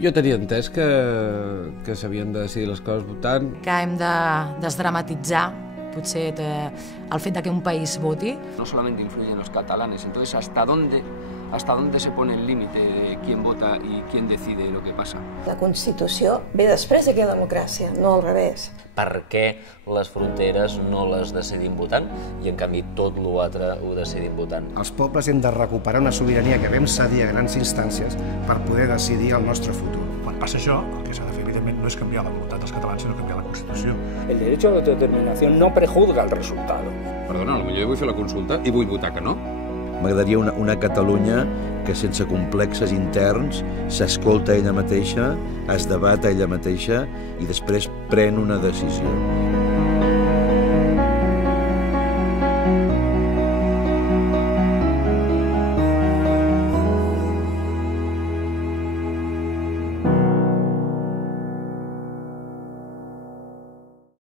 Jo tenia entès que s'havien de decidir les coses votant. Que hem de desdramatitzar potser el fet de que un país voti. No solamente influyen los catalanes, entonces ¿hasta dónde se pone el límite de quién vota y quién decide lo que pasa? La Constitució ve després que hi ha democràcia, no al revés. Per què les fronteres no les decidim votant i en canvi tot l'altre ho decidim votant? Els pobles hem de recuperar una sobirania que vam cedir a grans instàncies per poder decidir el nostre futur. Quan passa això, el que s'ha de fer, evidentment, no és canviar la voluntat dels catalans, sinó canviar la Constitució. El derecho a la autodeterminación no prejuzga el resultado. Perdona, potser jo vull fer la consulta i vull votar que no. M'agradaria una Catalunya que sense complexes interns s'escolta ella mateixa, es debat ella mateixa i després pren una decisió.